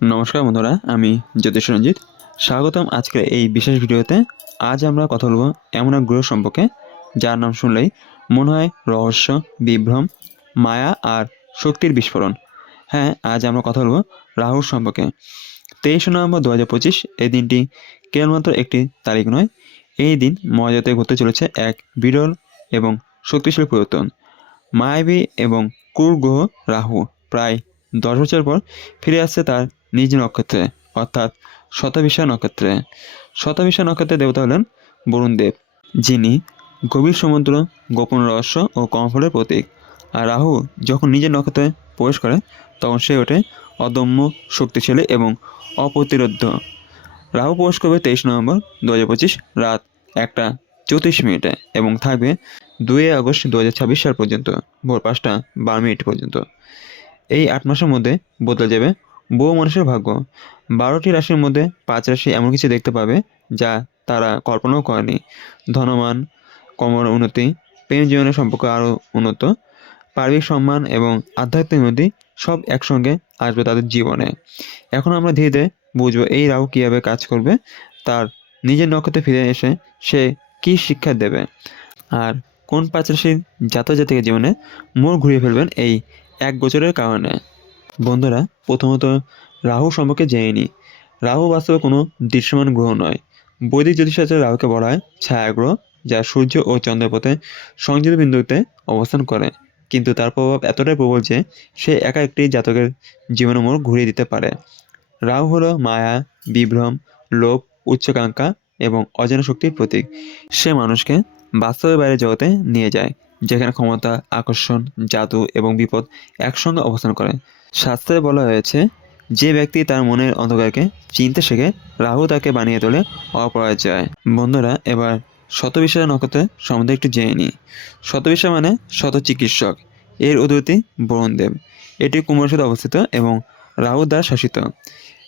নমস্কার বন্ধুরা, আমি জ্যোতিষ রঞ্জিত স্বাগতম আজকের এই বিশেষ ভিডিওতে। আজ আমরা কথা বলব এমন এক গ্রহ সম্পর্কে, যার নাম শুনলেই মনে হয় রহস্য, বিভ্রম, মায়া আর শক্তির বিস্ফোরণ। হ্যাঁ আজ আমরা কথা বলব রাহুর সম্পর্কে। তেইশে নভেম্বর দু হাজার পঁচিশ এই দিনটি কেবলমাত্র একটি তারিখ নয়, এই দিন মহাজাতে ঘটতে চলেছে এক বিরল এবং শক্তিশালী পরিবর্তন। মায়াবী এবং ক্রূর গ্রহ রাহু প্রায় দশ বছর পর ফিরে আসছে তার নিজ নক্ষত্রে, অর্থাৎ শতবিশা নক্ষত্রে। শতবিশা নক্ষত্রের দেবতা হলেন বরুণ দেব যিনি গভীর সমুদ্র, গোপন রহস্য ও কমফলের প্রতীক। আর রাহু যখন নিজের নক্ষত্রে প্রবেশ করে, তখন সে ওঠে অদম্য শক্তিশালী এবং অপ্রতিরোধ্য। রাহু প্রবেশ করবে তেইশ নভেম্বর দু হাজার পঁচিশ রাত একটা চৌত্রিশ মিনিটে এবং থাকবে দুই আগস্ট দু হাজার ছাব্বিশ সাল পর্যন্ত, ভোর পাঁচটা বারো মিনিট পর্যন্ত। এই আট মাসের মধ্যে বদলে যাবে বহু মানুষের ভাগ্য। বারোটি রাশির মধ্যে পাঁচ রাশি এমন কিছু দেখতে পাবে যা তারা কল্পনাও করেনি। ধনমান কমর উন্নতি, প্রেম জীবনের সম্পর্ক আরও উন্নত, পারিবারিক সম্মান এবং আধ্যাত্মিক উন্নতি সব একসঙ্গে আসবে তাদের জীবনে। এখন আমরা ধীরে ধীরে বুঝব এই রাহু কীভাবে কাজ করবে, তার নিজের নক্ষত্রে ফিরে এসে সে কী শিক্ষা দেবে। আর কোন পাঁচ রাশির জাতক জাতিকের জীবনে মোড় ঘুরিয়ে ফেলবেন এই এক গোচরের কারণে? বন্ধুরা, প্রথমত রাহু সম্পর্কে জেনে রাহু বাস্তবে কোনো দৃশ্যমান গ্রহ নয়। বৈদিক জ্যোতিষশাস্ত্রে রাহুকে বলা হয় ছায়াগ্রহ, যা সূর্য ও চন্দ্রপথে সংযোগ বিন্দুতে অবস্থান করে। কিন্তু তার প্রভাব এতটাই প্রবল যে সে একা একটি জাতকের জীবনের মোড় ঘুরিয়ে দিতে পারে। রাহু হলো মায়া, বিভ্রম, লোভ, উচ্চাকাঙ্ক্ষা এবং অজানা শক্তির প্রতীক। সে মানুষকে বাস্তবের বাইরে জগতে নিয়ে যায়। যেখানে ক্ষমতা, আকর্ষণ, জাদু এবং বিপদ একসঙ্গে অবস্থান করে। শাস্ত্রে বলা হয়েছে, যে ব্যক্তি তার মনের অন্ধকারকে চিনতে শেখে, রাহু তাকে বানিয়ে তোলে অপরাজয়। বন্ধুরা, এবার শতবিশা নক্ষত্রের সম্বন্ধে একটু জেনে নিই। শতবিশা মানে শত চিকিৎসক। এর উদ্যতি বরুণদেব। এটি কুমারসাথে অবস্থিত এবং রাহু দ্বারা শাসিত।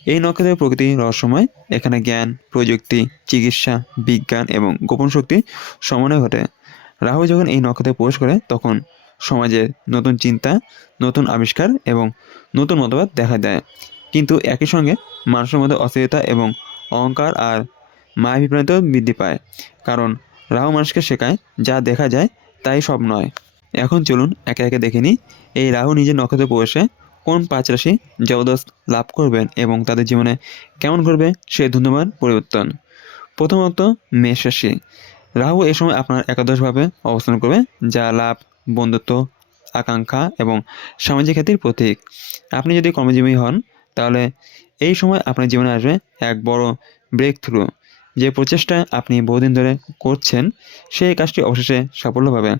এই নক্ষত্রের প্রকৃতি রহস্যময়। এখানে জ্ঞান, প্রযুক্তি, চিকিৎসা, বিজ্ঞান এবং গোপন শক্তি সমন্বয় ঘটে। রাহু যখন এই নক্ষত্রে প্রবেশ করে, তখন সমাজের নতুন চিন্তা, নতুন আবিষ্কার এবং নতুন মতবাদ দেখা দেয়। কিন্তু একই সঙ্গে মানুষের মধ্যে অস্থিরতা এবং অহংকার আর মায়া বিভ্রান্ত বৃদ্ধি পায়। কারণ রাহু মানুষকে শেখায়, যা দেখা যায় তাই সব নয়। এখন চলুন একে একে দেখে নিই, এই রাহু নিজের নক্ষত্রে প্রবেশে কোন পাঁচ রাশি জবরদস্ত লাভ করবেন এবং তাদের জীবনে কেমন ঘটবে সে ধন্যবাদ পরিবর্তন। প্রথমত মেষ রাশি। রাহু এই সময় আপনার একাদশভাবে অবস্থান করবে, যা লাভ, বন্ধুত্ব, আকাঙ্ক্ষা এবং সামাজিক খ্যাতির প্রতীক। আপনি যদি কর্মজীবী হন, তাহলে এই সময় আপনার জীবনে আসবে এক বড় ব্রেক থ্রু যে প্রচেষ্টা আপনি বহুদিন ধরে করছেন, সেই কাজটি অবশেষে সাফল্য পাবে।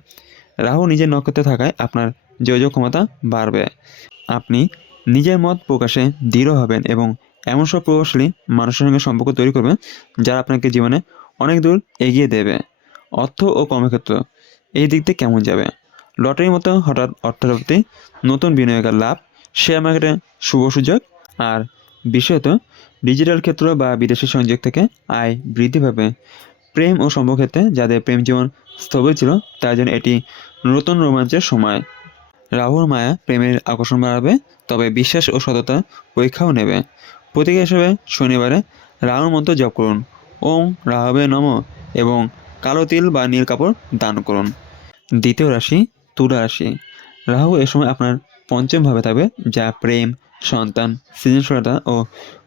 রাহু নিজের নক্ষত্রে থাকায় আপনার যোগাযোগ ক্ষমতা বাড়বে। আপনি নিজের মত প্রকাশে দৃঢ় হবেন এবং এমন সব প্রভাবশালী মানুষের সঙ্গে সম্পর্ক তৈরি করবেন যারা আপনাকে জীবনে অনেক দূর এগিয়ে দেবে। অর্থ ও কর্মক্ষেত্র, এই দিক দিয়ে কেমন যাবে? লটারির মতো হঠাৎ অর্থপ্রাপ্তি নতুন বিনিয়োগের লাভ শেয়ার মার্কেটে শুভ সুযোগ, আর বিশেষত ডিজিটাল ক্ষেত্র বা বিদেশি সংযোগ থেকে আয় বৃদ্ধি পাবে। প্রেম ও সম্পর্ক ক্ষেত্রে যাদের প্রেম জীবন স্থবির ছিল, তার জন্য এটি নতুন রোমাঞ্চের সময়। রাহুর মায়া প্রেমের আকর্ষণ বাড়াবে, তবে বিশ্বাস ও সততা পরীক্ষাও নেবে। প্রতীক হিসেবে শনিবারে রাহুর মন্ত্র জপ করুন। ওম রাহাবে নম এবং কালো তিল বা নীল কাপড় দান করুন। দ্বিতীয় রাশি তুলা রাশি রাহু এ সময় আপনার পঞ্চম ভাবে থাকবে, যা প্রেম, সন্তান, সৃজনশীলতা ও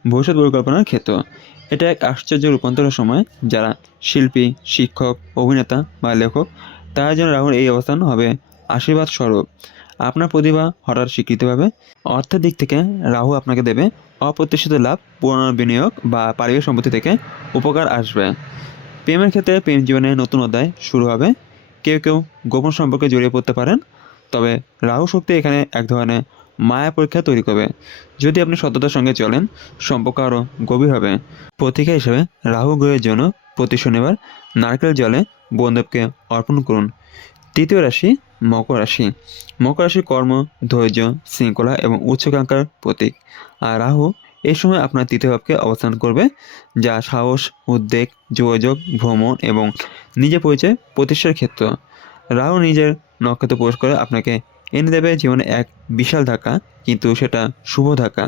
ভবিষ্যৎ পরিকল্পনার ক্ষেত্র। এটা এক আশ্চর্য রূপান্তরের সময়, যারা শিল্পী, শিক্ষক, অভিনেতা বা লেখক, তার জন্য রাহুর এই অবস্থান হবে। আশীর্বাদ স্বরূপ। আপনার প্রতিভা হঠাৎ স্বীকৃতি পাবে। অর্থের দিক থেকে রাহু আপনাকে দেবে। অপ্রত্যাশিত লাভ, পুরনো বিনিয়োগ বা পারিবারিক সম্পত্তি থেকে উপকার আসবে। প্রেমের ক্ষেত্রে প্রেম জীবনে নতুন অধ্যায় শুরু হবে। কেউ কেউ গোপন সম্পর্কে জড়িয়ে পড়তে পারেন, তবে রাহু শক্তি এখানে এক ধরনের মায়া পরীক্ষা তৈরি করবে। যদি আপনি সততার সঙ্গে চলেন, সম্পর্ক আরও গভীর হবে। প্রতীকা হিসেবে রাহু গ্রহের জন্য প্রতি শনিবার নারকেল জলে বন্ধবকে অর্পণ করুন। তৃতীয় রাশি, মকর রাশি। মকর রাশির কর্ম, ধৈর্য, শৃঙ্খলা এবং উচ্চাকাঙ্ক্ষার প্রতীক। আর রাহু এই সময় আপনার তৃতীয় ভাবকে অবস্থান করবে, যা সাহস, উদ্বেগ, যোগাযোগ, ভ্রমণ এবং নিজের পরিচয় প্রতিষ্ঠার ক্ষেত্র। রাহু নিজের নক্ষত্র প্রবেশ করে আপনাকে এনে দেবে জীবনে এক বিশাল ধাক্কা, কিন্তু সেটা শুভ ধাক্কা।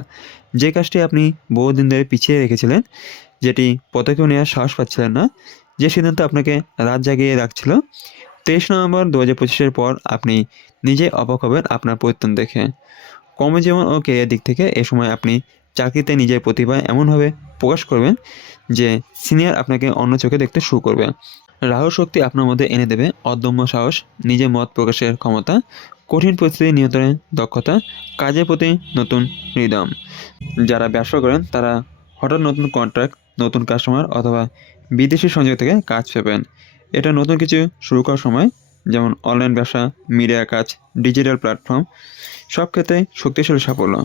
যে কাজটি আপনি বহুদিন ধরে পিছিয়ে রেখেছিলেন, যেটি পদক্ষেপ নেওয়ার সাহস পাচ্ছিলেন না, যে সিদ্ধান্ত আপনাকে রাত জাগিয়ে রাখছিল তেইশ নভেম্বর দু হাজার পঁচিশের পর আপনি নিজে অবাক হবেন আপনার পরিবর্তন দেখে। কর্মজীবন ও কেরিয়ার দিক থেকে এ সময় আপনি চাকরিতে নিজের প্রতিভা এমনভাবে প্রকাশ করবেন যে সিনিয়র আপনাকে অন্য চোখে দেখতে শুরু করবে। রাহু শক্তি আপনার মধ্যে এনে দেবে অদম্য সাহস, নিজের মত প্রকাশের ক্ষমতা, কঠিন পরিস্থিতি নিয়ন্ত্রণের দক্ষতা, কাজের প্রতি নতুন হৃদম যারা ব্যবসা করেন, তারা হঠাৎ নতুন কন্ট্রাক্ট নতুন কাস্টমার অথবা বিদেশি সংযোগ থেকে কাজ পাবেন। এটা নতুন কিছু শুরু করার সময়, যেমন অনলাইন ব্যবসা মিডিয়া কাজ ডিজিটাল প্ল্যাটফর্ম সব ক্ষেত্রে শক্তিশালী সাফল্য।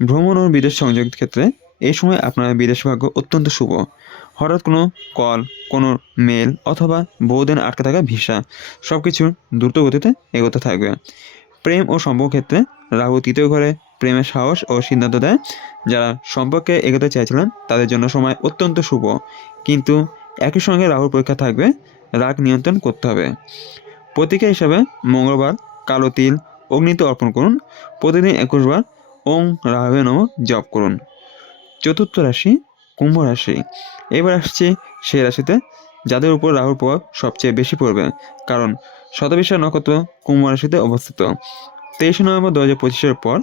ভ্রমণ ও বিদেশ সংযোগ ক্ষেত্রে এই সময় আপনার বিদেশ ভাগ্য অত্যন্ত শুভ। হঠাৎ কোনো কল কোনো মেল অথবা বহুদিন আটকে থাকা ভিসা সব কিছু দ্রুত গতিতে এগোতে থাকবে। প্রেম ও সম্পর্ক ক্ষেত্রে রাহু তৃতীয় ঘরে প্রেমের সাহস ও সিদ্ধান্ত দেয়। যারা সম্পর্কে এগোতে চাইছিলেন, তাদের জন্য সময় অত্যন্ত শুভ। কিন্তু একই সঙ্গে রাহুর পরীক্ষা থাকবে, রাগ নিয়ন্ত্রণ করতে হবে। প্রতীকা হিসাবে মঙ্গলবার কালো তিল অগ্নিতে অর্পণ করুন। প্রতিদিন একুশবার ওং রাহবে নম জপ করুন। চতুর্থ রাশি, কুম্ভ রাশি। এবার আসছে সেই রাশিতে, যাদের উপর রাহুর প্রভাব সবচেয়ে বেশি পড়বে, কারণ শতবিশ্বাস নক্ষত্র কুম্ভ রাশিতে অবস্থিত। তেইশে নভেম্বর দু হাজার পঁচিশের পর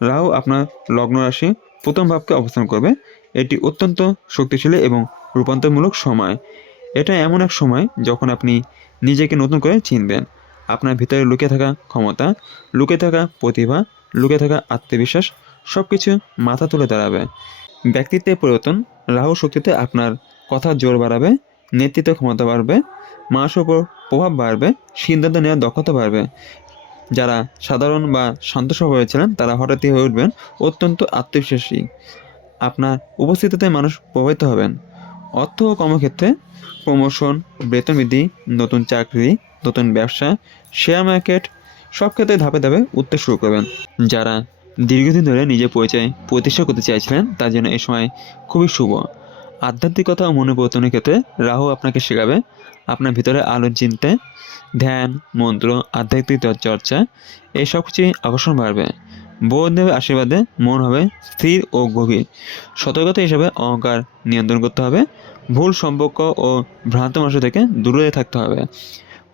রাহু আপনার লগ্ন রাশি প্রথম ভাবকে অবস্থান করবে। এটি অত্যন্ত শক্তিশালী এবং রূপান্তরমূলক সময়। এটা এমন এক সময় যখন আপনি নিজেকে নতুন করে চিনবেন। আপনার ভিতরে লুকিয়ে থাকা ক্ষমতা, লুকিয়ে থাকা প্রতিভা, লুকিয়ে থাকা আত্মবিশ্বাস সব কিছু মাথা তুলে দাঁড়াবে। ব্যক্তিত্বের পরিবর্তন, রাহু শক্তিতে আপনার কথা জোর বাড়াবে, নেতৃত্ব ক্ষমতা বাড়বে, মানুষের উপর প্রভাব বাড়বে, সিদ্ধান্ত নেওয়ার দক্ষতা বাড়বে। যারা সাধারণ বা শান্ত স্বভাবের ছিলেন তারা হঠাৎই হয়ে উঠবেন, অত্যন্ত আত্মবিশ্বাসী। আপনার উপস্থিতিতে মানুষ প্রভাবিত হবেন। অর্থ ও কর্মক্ষেত্রে প্রমোশন বেতন বৃদ্ধি, নতুন চাকরি, নতুন ব্যবসা শেয়ার মার্কেট সব ক্ষেত্রে ধাপে ধাপে উঠতে শুরু করবেন। যারা দীর্ঘদিন ধরে নিজের পরিচয় প্রতিষ্ঠা করতে চাইছিলেন, তার জন্য এই সময় খুবই শুভ। আধ্যাত্মিকতা ও মনোপরিবর্তনের ক্ষেত্রে রাহু আপনাকে শেখাবে আপনার ভিতরে আলোর চিনতে, ধ্যান, মন্ত্র, আধ্যাত্মিক চর্চা এই সব কিছুই আকর্ষণ বাড়বে। বৌদ্ধদেবের আশীর্বাদে মন হবে স্থির ও গভীর। সতর্কতা হিসাবে অহংকার নিয়ন্ত্রণ করতে হবে। ভুল সম্পর্ক ও ভ্রান্ত মানুষ থেকে দূরে থাকতে হবে।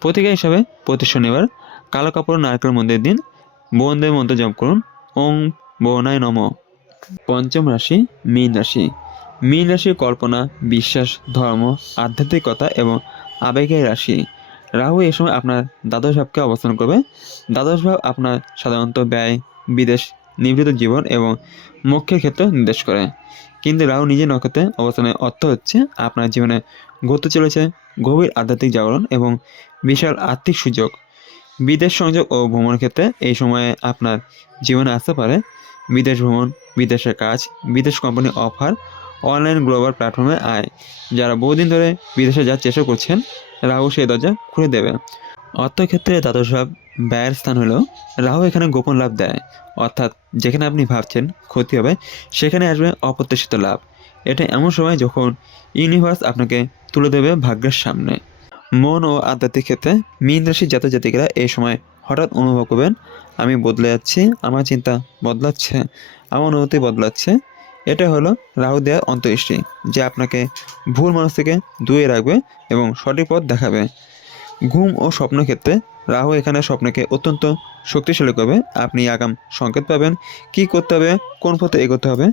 প্রতিকা হিসাবে প্রতি শনিবার কালো কাপড়, নারকেল মন্দির দিন বৌদ্ধদেব মন্ত্র জপ করুন। ওং বৌনায় নম। পঞ্চম রাশি, মীন রাশি। মীন রাশির কল্পনা, বিশ্বাস, ধর্ম, আধ্যাত্মিকতা এবং আবেগের রাশি। রাহু এই সময় আপনার দ্বাদশ ভাবকে অবস্থান করবে। দ্বাদশ ভাব আপনার সাধারণত ব্যয় বিদেশ নিভৃত জীবন এবং মোক্ষের ক্ষেত্রে নির্দেশ করে। কিন্তু রাহু নিজের নক্ষত্রে অবস্থানের অর্থ হচ্ছে আপনার জীবনে ঘটতে চলেছে গভীর আধ্যাত্মিক জাগরণ এবং বিশাল আর্থিক সুযোগ। বিদেশ সংযোগ ও ভ্রমণ ক্ষেত্রে এই সময়ে আপনার জীবনে আসতে পারে বিদেশ ভ্রমণ, বিদেশের কাজ, বিদেশ কোম্পানি অফার, অনলাইন গ্লোবাল প্ল্যাটফর্মে আয়। যারা বহুদিন ধরে বিদেশে যাওয়ার চেষ্টা করছেন, রাহু সেই দরজা খুলে দেবে। অর্থক্ষেত্রে দ্বাদশ ব্যয়ের স্থান হলেও রাহু এখানে গোপন লাভ দেয়। অর্থাৎ যেখানে আপনি ভাবছেন ক্ষতি হবে, সেখানে আসবে অপ্রত্যাশিত লাভ। এটা এমন সময় যখন ইউনিভার্স আপনাকে তুলে দেবে ভাগ্যের সামনে। মন ও আধ্যাত্মিক ক্ষেত্রে মীন রাশির জাতক জাতিকারা এই সময় হঠাৎ অনুভব করবেন, আমি বদলে যাচ্ছি, আমার চিন্তা বদলাচ্ছে, আমার অনুভূতি বদলাচ্ছে। এটা হলো রাহু দেওয়া অন্তর্দৃষ্টি যা আপনাকে ভুল মানুষ থেকে দূরে রাখবে এবং সঠিক পথ দেখাবে। ঘুম ও স্বপ্ন ক্ষেত্রে রাহু এখানে স্বপ্নকে অত্যন্ত শক্তিশালী করবে। আপনি আগাম সংকেত পাবেন। কি করতে হবে? কোন পথে এগোতে হবে?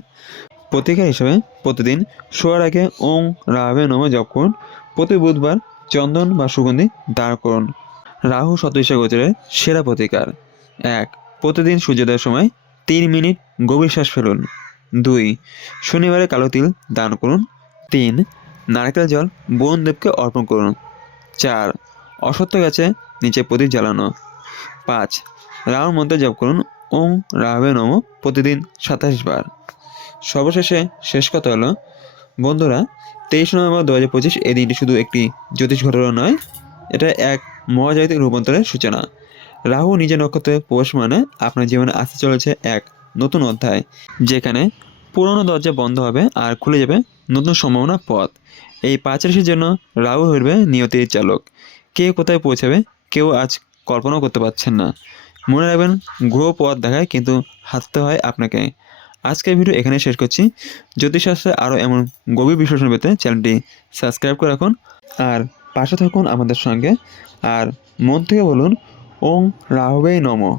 প্রতিকার হিসেবে প্রতিদিন শোয়ার আগে ওং রাহবে নমে জপ করুন। প্রতি বুধবার চন্দন বা সুগন্ধি দাঁড় করুন। রাহু শতবিশা গোচরের সেরা প্রতিকার। এক, প্রতিদিন সূর্যোদয়ের সময় তিন মিনিট গভীর শ্বাস ফেলুন। দুই, শনিবারে কালো তিল দান করুন। তিন, নারকেল জল বনদেবকে অর্পণ করুন। চার অসত্য গাছে নিচে প্রদীপ জ্বালানো। পাঁচ রাহুর মন্ত্র জপ করুন। ওং রাহবে নম প্রতিদিন সাতাশ বার। সর্বশেষে শেষ কথা হলো, বন্ধুরা, তেইশ নভেম্বর দু হাজার পঁচিশ এই দিনটি শুধু একটি জ্যোতিষ ঘটনা নয়, এটা এক মহাজাগতিক রূপান্তরের সূচনা। রাহু নিজের নক্ষত্রে প্রবেশ মানে আপনার জীবনে আসতে চলেছে এক নতুন অধ্যায়, যেখানে পুরনো দরজা বন্ধ হবে আর খুলে যাবে নতুন সম্ভাবনা পথ। এই পাঁচ রাশির জন্য রাহু হইবে নিয়তির চালক। কে কোথায় পৌঁছাবে কেউ আজ কল্পনাও করতে পারছেন না। মনে রাখবেন, গ্রহ পথ দেখায়, কিন্তু হাঁটতে হয় আপনাকে। আজকের ভিডিও এখানে শেষ করছি। জ্যোতিষশাস্ত্রে আরও এমন গভীর বিশ্লেষণ পেতে চ্যানেলটি সাবস্ক্রাইব করে রাখুন আর পাশে থাকুন আমাদের সঙ্গে। আর মন থেকে বলুন ওং রাহবেই নমঃ।